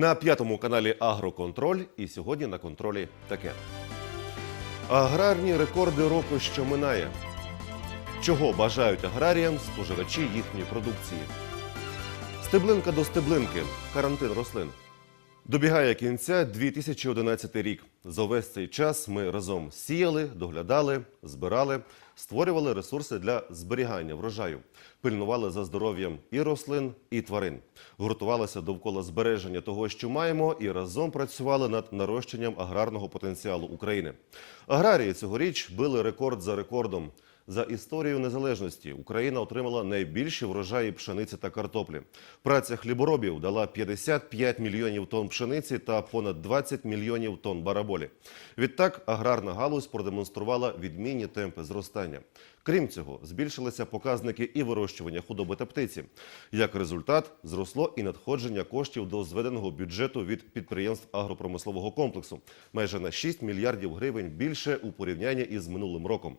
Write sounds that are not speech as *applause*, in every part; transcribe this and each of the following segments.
На п'ятому каналі Агроконтроль і сьогодні на контролі таке. Аграрні рекорди року, що минає. Чого бажають аграріям споживачі їхньої продукції? Стеблинка до стеблинки. Карантин рослин. Добігає кінця 2011 рік. За весь цей час ми разом сіяли, доглядали, збирали, створювали ресурси для зберігання врожаю, пильнували за здоров'ям і рослин, і тварин, гуртувалися довкола збереження того, що маємо, і разом працювали над нарощенням аграрного потенціалу України. Аграрії цьогоріч били рекорд за рекордом. За історію незалежності Україна отримала найбільші врожаї пшениці та картоплі. Праця хліборобів дала 55 мільйонів тонн пшениці та понад 20 мільйонів тонн бараболі. Відтак аграрна галузь продемонструвала відмінні темпи зростання. Крім цього, збільшилися показники і вирощування худоби та птиці. Як результат, зросло і надходження коштів до зведеного бюджету від підприємств агропромислового комплексу майже на 6 мільярдів гривень більше у порівнянні із минулим роком.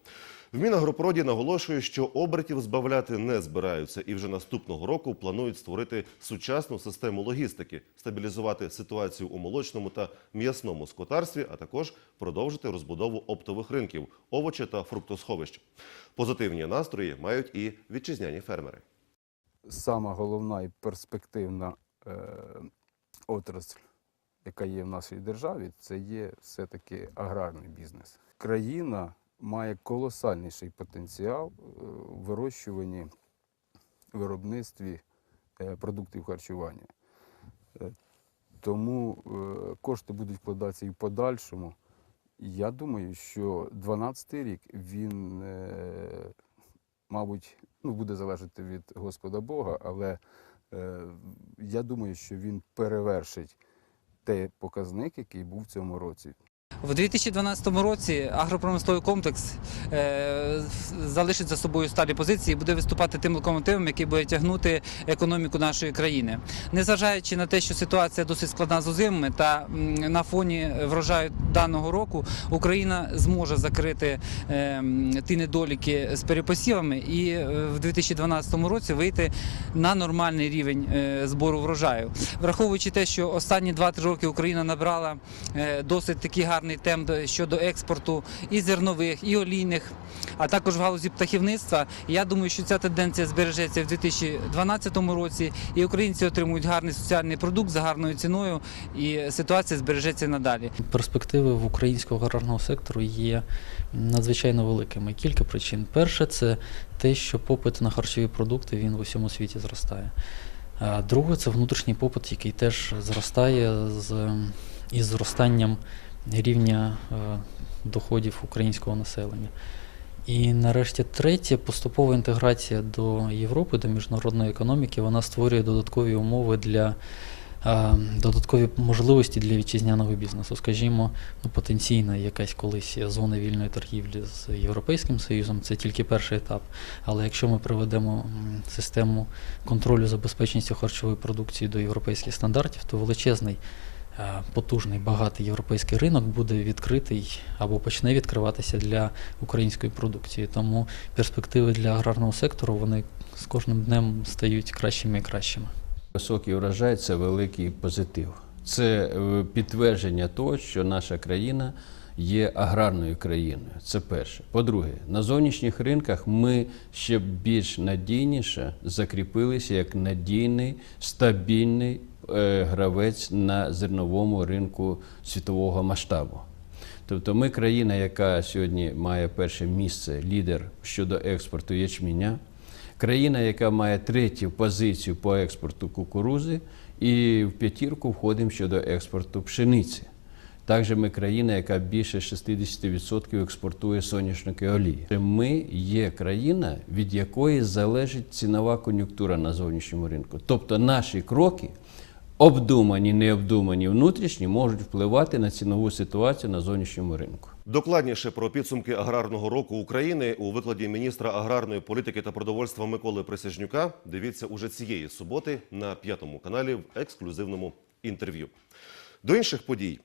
В Мінагропроді наголошує, що обертів збавляти не збираються, і вже наступного року планують створити сучасну систему логістики, стабілізувати ситуацію у молочному та м'ясному скотарстві, а також продовжити розбудову оптових ринків, овочі та фруктосховищ. Позитивні настрої мають і вітчизняні фермери. сама головна і перспективна е, отрасль, яка є в нашій державі, це є все-таки аграрний бізнес. Країна має колосальніший потенціал е, в вирощуванні, виробництві е, продуктів харчування. Е, Тому кошти будуть вкладатися і в подальшому. Я думаю, що 12 рік він, е, мабуть, ну, буде залежати від Господа Бога, але е, я думаю, що він перевершить той показник, який був в цьому році. В 2012 році агропромисловий комплекс е, залишить за собою сталі позиції і буде виступати тим локомотивом, який буде тягнути економіку нашої країни. Незважаючи на те, що ситуація досить складна з озимими, та на фоні врожаю даного року Україна зможе закрити е, ті недоліки з перепосівами і е, в 2012 році вийти на нормальний рівень збору врожаю. Враховуючи те, що останні 2-3 роки Україна набрала досить такий гарний темп щодо експорту і зернових, і олійних, а також в галузі птахівництва. Я думаю, що ця тенденція збережеться в 2012 році, і українці отримують гарний соціальний продукт за гарною ціною, і ситуація збережеться надалі. Перспективи в українського аграрного сектору є надзвичайно великими. Кілька причин. Перше, це те, що попит на харчові продукти він в усьому світі зростає. Друге, це внутрішній попит, який теж зростає з із зростанням рівня е, доходів українського населення. І нарешті третє, поступова інтеграція до Європи, до міжнародної економіки, вона створює додаткові умови для е, додаткові можливості для вітчизняного бізнесу. Скажімо, ну, потенційна якась колись зона вільної торгівлі з Європейським Союзом, це тільки перший етап. Але якщо ми приведемо систему контролю за безпечністю харчової продукції до європейських стандартів, то величезний. Е, Потужний багатий європейський ринок буде відкритий або почне відкриватися для української продукції. Тому перспективи для аграрного сектору вони з кожним днем стають кращими і кращими. Високий урожай це великий позитив. Це е, підтвердження того, що наша країна є аграрною країною. Це перше. По-друге, на зовнішніх ринках ми ще більш надійніше закріпилися як надійний, стабільний гравець на зерновому ринку світового масштабу. Тобто ми країна, яка сьогодні має перше місце, лідер щодо експорту ячменя, країна, яка має третю позицію по експорту кукурузи, і в п'ятірку входимо щодо експорту пшениці. Також ми країна, яка більше 60% експортує соняшники олії. Ми є країна, від якої залежить цінова кон'юнктура на зовнішньому ринку. Тобто наші кроки, обдумані, необдумані внутрішні, можуть впливати на цінову ситуацію на зовнішньому ринку. Докладніше про підсумки аграрного року України у викладі міністра аграрної політики та продовольства Миколи Присяжнюка. Дивіться уже цієї суботи на п'ятому каналі в ексклюзивному інтерв'ю. До інших подій.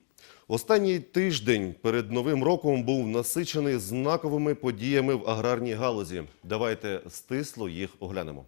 Останній тиждень перед новим роком був насичений знаковими подіями в аграрній галузі. Давайте стисло їх оглянемо.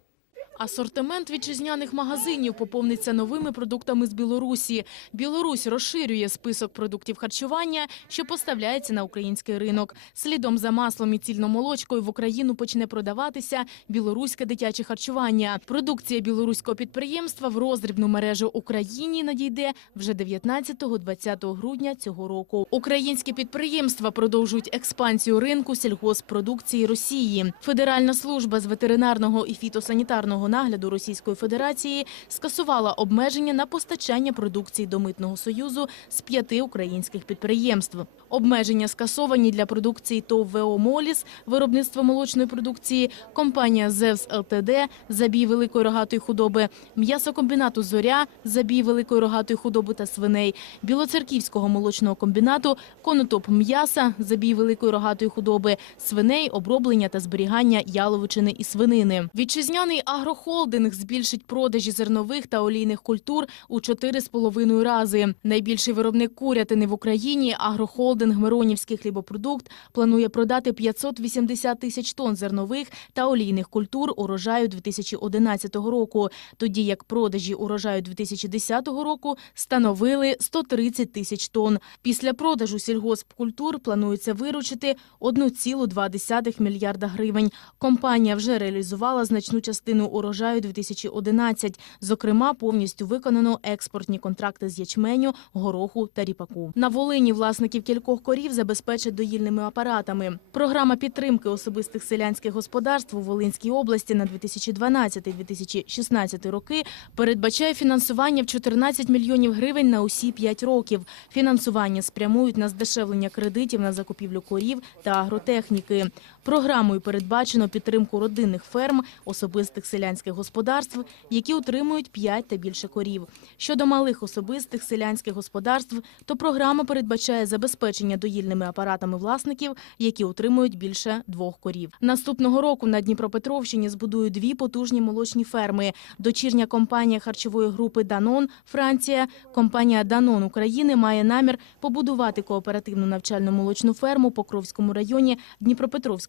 Асортимент вітчизняних магазинів поповниться новими продуктами з Білорусі. Білорусь розширює список продуктів харчування, що поставляється на український ринок. Слідом за маслом і цільномолочкою в Україну почне продаватися білоруське дитяче харчування. Продукція білоруського підприємства в роздрібну мережу Україні надійде вже 19-20 грудня цього року. Українські підприємства продовжують експансію ринку сільгоспродукції Росії. Федеральна служба з ветеринарного і фітосанітарного нагляду Російської Федерації скасувала обмеження на постачання продукції до митного союзу з п'яти українських підприємств. Обмеження скасовані для продукції ТОВ ВО «Моліс», виробництво молочної продукції, компанія «Зевс ЛТД», забій великої рогатої худоби, м'ясокомбінату «Зоря», забій великої рогатої худоби та свиней, Білоцерківського молочного комбінату, конотоп м'яса, забій великої рогатої худоби, свиней, оброблення та зберігання яловичини і свинини. Вітчизняний агрохолдинг збільшить продажі зернових та олійних культур у 4,5 рази. Найбільший виробник курятини в Україні, агрохолдинг Миронівський хлібопродукт, планує продати 580 тисяч тонн зернових та олійних культур урожаю 2011 року, тоді як продажі урожаю 2010 року становили 130 тисяч тонн. Після продажу сільгоспкультур планується виручити 1,2 мільярда гривень. Компанія вже реалізувала значну частину урожаю 2011. Зокрема, повністю виконано експортні контракти з ячменю, гороху та ріпаку. На Волині власників кількох корів забезпечать доїльними апаратами. Програма підтримки особистих селянських господарств у Волинській області на 2012-2016 роки передбачає фінансування в 14 мільйонів гривень на усі 5 років. Фінансування спрямують на здешевлення кредитів на закупівлю корів та агротехніки. Програмою передбачено підтримку родинних ферм, особистих селянських господарств, які утримують 5 та більше корів. Щодо малих особистих селянських господарств, то програма передбачає забезпечення доїльними апаратами власників, які утримують більше двох корів. Наступного року на Дніпропетровщині збудують дві потужні молочні ферми. Дочірня компанія харчової групи Данон Франція, компанія Данон України має намір побудувати кооперативну навчальну молочну ферму Покровському районі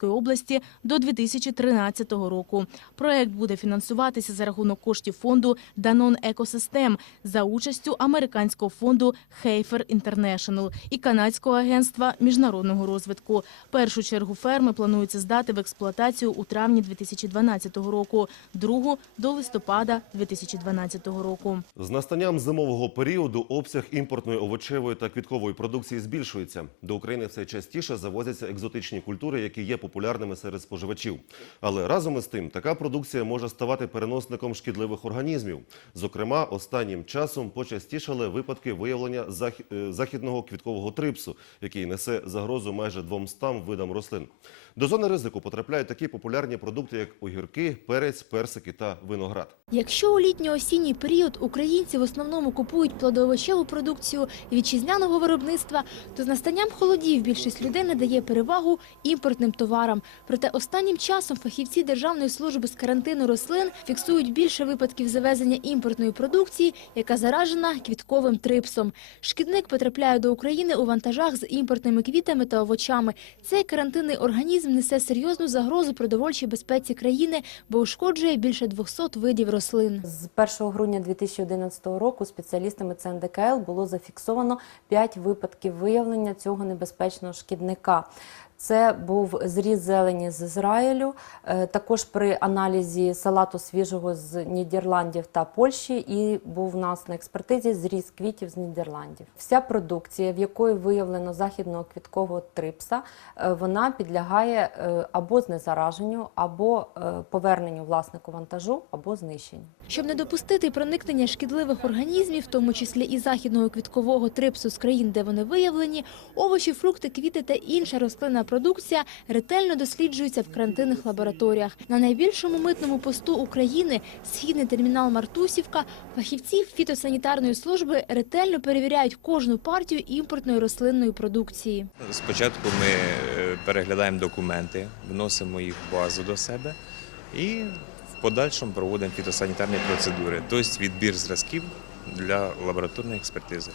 Дніпропетровської області до 2013 року. Проект буде фінансуватися за рахунок коштів фонду Данон Екосистем за участю американського фонду Хейфер Інтернешнл і канадського агентства міжнародного розвитку. Першу чергу ферми планується здати в експлуатацію у травні 2012 року, другу до листопада 2012 року. З настанням зимового періоду обсяг імпортної овочевої та квіткової продукції збільшується. До України все частіше завозяться екзотичні культури, які є популярними серед споживачів. Але разом із тим, така продукція може ставати переносником шкідливих організмів. Зокрема, останнім часом почастішали випадки виявлення е, західного квіткового трипсу, який несе загрозу майже 200 видам рослин. До зони ризику потрапляють такі популярні продукти, як огірки, перець, персики та виноград. Якщо у літньо-осінній період українці в основному купують плодоовочеву продукцію вітчизняного виробництва, то з настанням холодів більшість людей надає перевагу імпортним товарам. Проте останнім часом фахівці Державної служби з карантину рослин фіксують більше випадків завезення імпортної продукції, яка заражена квітковим трипсом. Шкідник потрапляє до України у вантажах з імпортними квітами та овочами. Цей карантинний організм несе серйозну загрозу продовольчій безпеці країни, бо ушкоджує більше 200 видів рослин. З 1 грудня 2011 року спеціалістами ЦНДКЛ було зафіксовано 5 випадків виявлення цього небезпечного шкідника. Це був зріз зелені з Ізраїлю, е, також при аналізі салату свіжого з Нідерландів та Польщі, і був у нас на експертизі зріз квітів з Нідерландів. Вся продукція, в якої виявлено західного квіткового трипса, е, вона підлягає е, або знезараженню, або поверненню власнику вантажу, або знищенню. Щоб не допустити проникнення шкідливих організмів, в тому числі і західного квіткового трипсу з країн, де вони виявлені, овочі, фрукти, квіти та інша рослинна продукція ретельно досліджуються в карантинних лабораторіях. На найбільшому митному посту України східний термінал Мартусівка фахівці фітосанітарної служби ретельно перевіряють кожну партію імпортної рослинної продукції. Спочатку ми е, переглядаємо документи, вносимо їх в базу до себе і в подальшому проводимо фітосанітарні процедури, тобто відбір зразків для лабораторної експертизи.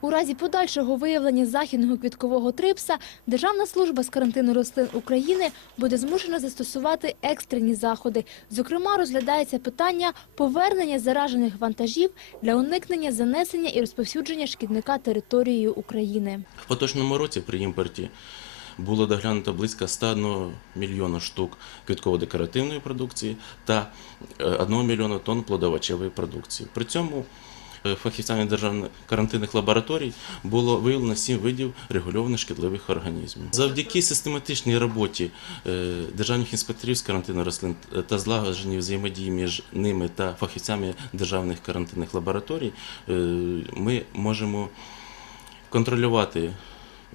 У разі подальшого виявлення західного квіткового трипса Державна служба з карантину рослин України буде змушена застосувати екстрені заходи. Зокрема, розглядається питання повернення заражених вантажів для уникнення занесення і розповсюдження шкідника територією України. В поточному році при імпорті було доглянуто близько 101 мільйона штук квітково-декоративної продукції та е, 1 мільйона тонн плодовочевої продукції. При цьому е, фахівцями державних карантинних лабораторій було виявлено сім видів регульованих шкідливих організмів. Завдяки систематичній роботі е, державних інспекторів з карантину рослин та злагодженій взаємодії між ними та фахівцями державних карантинних лабораторій е, ми можемо контролювати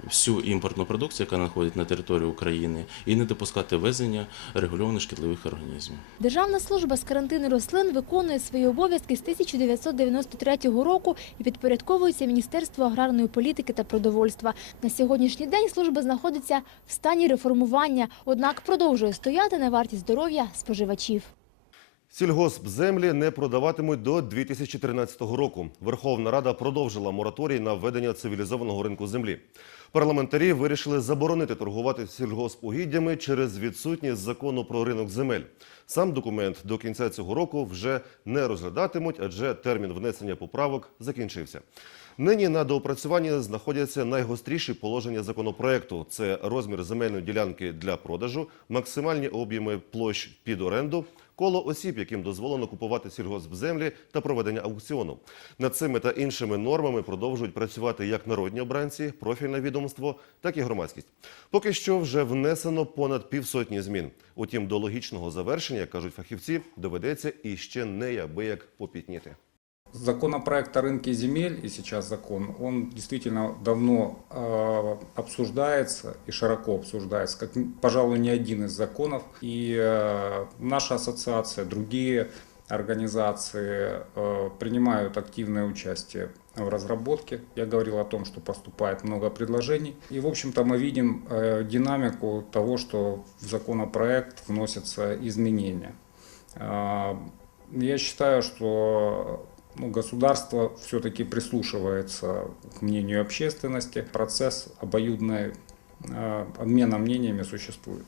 всю імпортну продукцію, яка надходить на територію України, і не допускати ввезення регульованих шкідливих організмів. Державна служба з карантину рослин виконує свої обов'язки з 1993 року і підпорядковується Міністерству аграрної політики та продовольства. На сьогоднішній день служба знаходиться в стані реформування, однак продовжує стояти на варті здоров'я споживачів. Сільгоспземлі не продаватимуть до 2013 року. Верховна Рада продовжила мораторій на введення цивілізованого ринку землі. Парламентарі вирішили заборонити торгувати сільгоспугіддями через відсутність закону про ринок земель. Сам документ до кінця цього року вже не розглядатимуть, адже термін внесення поправок закінчився. Нині на доопрацюванні знаходяться найгостріші положення законопроекту: це розмір земельної ділянки для продажу, максимальні об'єми площ під оренду, коло осіб, яким дозволено купувати сільгоспземлі та проведення аукціону. Над цими та іншими нормами продовжують працювати як народні обранці, профільне відомство, так і громадськість. Поки що вже внесено понад півсотні змін. Утім, до логічного завершення, кажуть фахівці, доведеться іще неабияк попітніти. Законопроект о рынке земель и сейчас закон, он действительно давно э, обсуждается и широко обсуждается, как, пожалуй, не один из законов. И э, наша ассоциация, другие организации э, принимают активное участие в разработке. Я говорил о том, что поступает много предложений. И, в общем-то, мы видим э, динамику того, что в законопроект вносятся изменения. Э, Я считаю, что ну, государство все-таки прислушивается к мнению общественности. Процесс обоюдной обмена мнениями существует.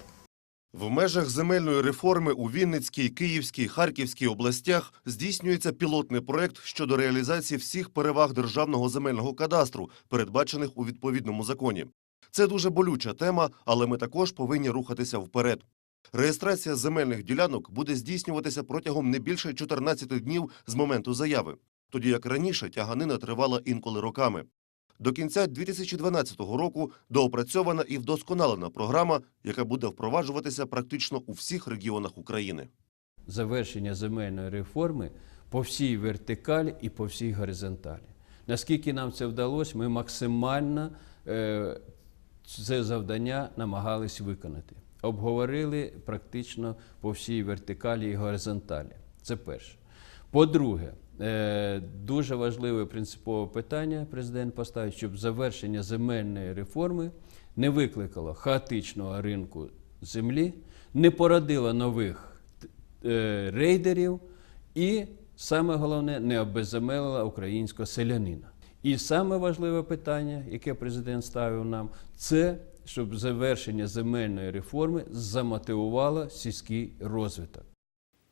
В межах земельної реформи у Вінницькій, Київській, Харківській областях здійснюється пілотний проект щодо реалізації всіх переваг державного земельного кадастру, передбачених у відповідному законі. Це дуже болюча тема, але ми також повинні рухатися вперед. Реєстрація земельних ділянок буде здійснюватися протягом не більше 14 днів з моменту заяви, тоді як раніше тяганина тривала інколи роками. До кінця 2012 року доопрацьована і вдосконалена програма, яка буде впроваджуватися практично у всіх регіонах України. завершення земельної реформи по всій вертикалі і по всій горизонталі. Наскільки нам це вдалося, ми максимально е, це завдання намагались виконати. Обговорили практично по всій вертикалі і горизонталі. Це перше. По-друге, е, дуже важливе принципове питання президент поставив, щоб завершення земельної реформи не викликало хаотичного ринку землі, не породило нових е, рейдерів і, саме головне, не обезземелила українського селянина. І саме важливе питання, яке президент ставив нам, це щоб завершення земельної реформи замотивувало сільський розвиток.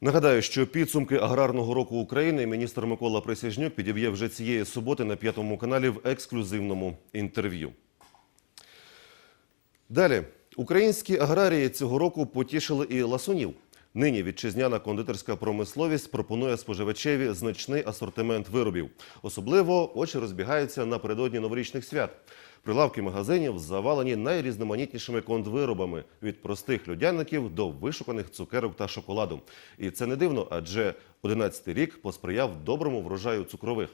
Нагадаю, що підсумки аграрного року України міністр Микола Присяжнюк підіб'є вже цієї суботи на п'ятому каналі в ексклюзивному інтерв'ю. Далі українські аграрії цього року потішили і ласунів. Нині вітчизняна кондитерська промисловість пропонує споживачеві значний асортимент виробів. Особливо очі розбігаються напередодні новорічних свят. Прилавки магазинів завалені найрізноманітнішими кондвиробами від простих людяників до вишуканих цукерок та шоколаду. І це не дивно, адже 11-й рік посприяв доброму врожаю цукрових.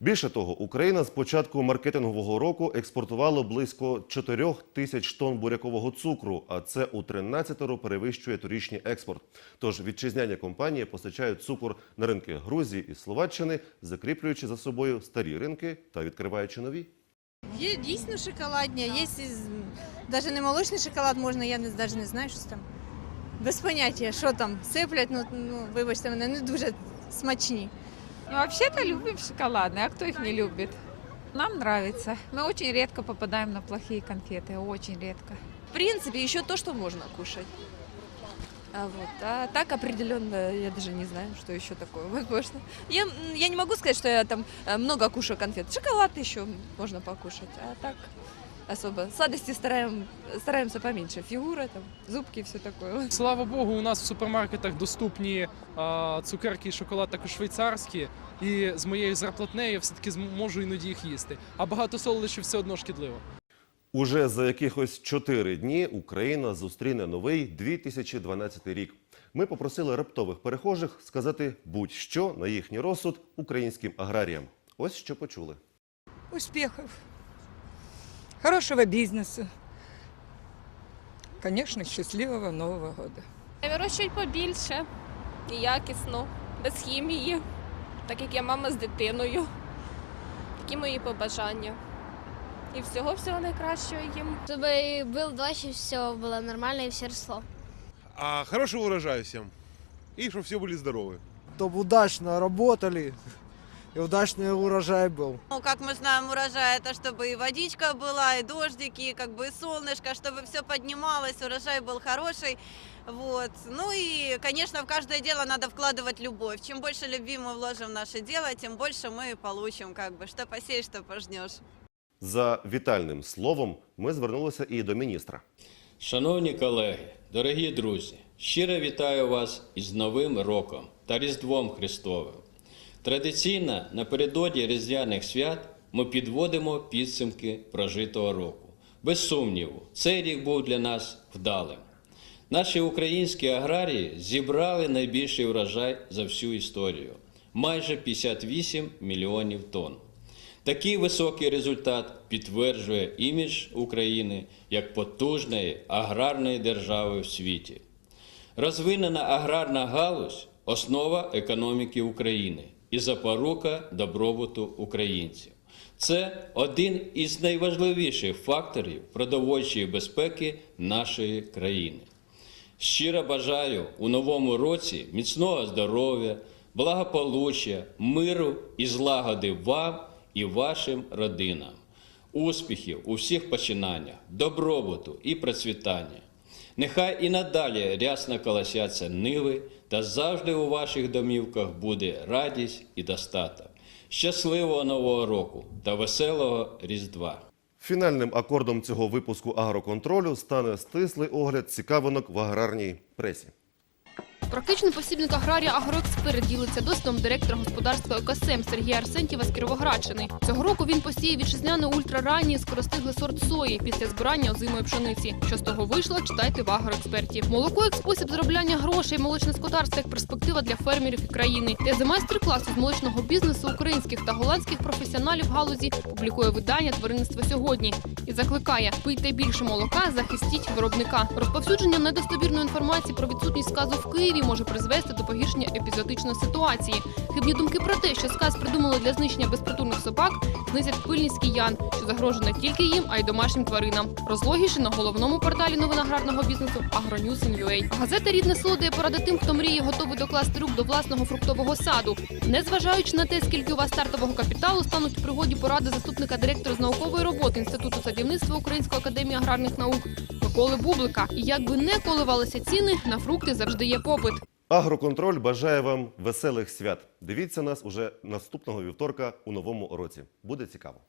Більше того, Україна з початку маркетингового року експортувала близько 4 тисяч тонн бурякового цукру, а це у 13-ро перевищує торічній експорт. Тож вітчизняні компанії постачають цукор на ринки Грузії і Словаччини, закріплюючи за собою старі ринки та відкриваючи нові. Є дійсно шоколадні, є навіть не молочний шоколад можна, я не, навіть не знаю, що там. Без поняття, що там сиплять, ну, ну вибачте мене, не дуже смачні. Ну, вообще-то любим шоколадные, а кто их не любит? Нам нравится. Мы очень редко попадаем на плохие конфеты, очень редко. В принципе, еще то, что можно кушать. А, вот. а так определенно, я даже не знаю, что еще такое возможно. Я, я не могу сказать, что я там э, много кушаю конфет. Шоколад еще можно покушать, а так особо. Сладости стараем, стараемся поменьше. Фигура, там, зубки, все такое. *laughs* Слава Богу, у нас в супермаркетах доступні а, цукерки і шоколад також швейцарські. І з моєю зарплатнею я все-таки зможу іноді їх їсти. А багато солодощів все одно шкідливо. Уже за якихось чотири дні Україна зустріне новий 2012 рік. Ми попросили раптових перехожих сказати будь-що на їхній розсуд українським аграріям. Ось що почули. Успехов. Хорошего бизнеса. Конечно, счастливого Нового года. Вирощують побільше і якісно, без хімії, так як я мама з дитиною. Такі мої побажання. І всього всього найкращого їм. Щоб був дощ, і все було нормально і все росло. А хорошего урожая всем. И чтобы все были здоровы. Чтобы удачно работали и удачный урожай был. Ну, как мы знаем, урожай это чтобы и водичка была, и дождики, и как бы и солнышко, чтобы все поднималось, урожай был хороший. Вот. Ну и, конечно, в каждое дело надо вкладывать любовь. Чем больше любви мы вложим в наше дело, тем больше мы получим, как бы, что посеешь, что пожнешь. За вітальним словом ми звернулися і до міністра. Шановні колеги, дорогі друзі, щиро вітаю вас із Новим роком та Різдвом Христовим. Традиційно напередодні Різдвяних свят ми підводимо підсумки прожитого року. Без сумніву, цей рік був для нас вдалим. Наші українські аграрії зібрали найбільший урожай за всю історію майже 58 мільйонів тонн. Такий високий результат підтверджує імідж України як потужної аграрної держави в світі. Розвинена аграрна галузь основа економіки України і запорука добробуту українців. Це один із найважливіших факторів продовольчої безпеки нашої країни. Щиро бажаю у новому році міцного здоров'я, благополуччя, миру і злагоди вам і вашим родинам, успіхів у всіх починаннях, добробуту і процвітання. Нехай і надалі рясно колосяться ниви, та завжди у ваших домівках буде радість і достаток. Щасливого нового року та веселого Різдва! Фінальним акордом цього випуску агроконтролю стане стислий огляд цікавинок в аграрній пресі. Практичний посібник аграрія «Агроексперт» ділиться досвідом директора господарства «Екосем» Сергія Арсентьєва з Кіровоградщини. Цього року він посіяв вітчизняний ультраранній скоростиглий сорт сої після збирання озимої пшениці. Що з того вийшло, читайте в «Агроексперті». Молоко як спосіб заробляння грошей, молочне господарство як перспектива для фермерів і країни. Тези майстер-класу з молочного бізнесу українських та голландських професіоналів галузі публікує видання «Тваринництво сьогодні» і закликає «Пийте більше молока, захистіть виробника». Розповсюдження недостовірної інформації про відсутність сказу в Києві може призвести до погіршення епізодичної ситуації. Хибні думки про те, що сказ придумали для знищення безпритульних собак, знизять пильність киян, що загрожує не тільки їм, а й домашнім тваринам. Розлогіше на головному порталі новин аграрного бізнесу Агроньюз.ua. Газета Рідне село дає поради тим, хто мріє готовий докласти рук до власного фруктового саду. Незважаючи на те, скільки у вас стартового капіталу, стануть у пригоді поради заступника директора з наукової роботи Інституту садівництва Української академії аграрних наук Миколи Бублика. І як би не коливалися ціни, на фрукти завжди є попит. Агроконтроль бажає вам веселих свят. Дивіться нас уже наступного вівторка у новому році. Буде цікаво.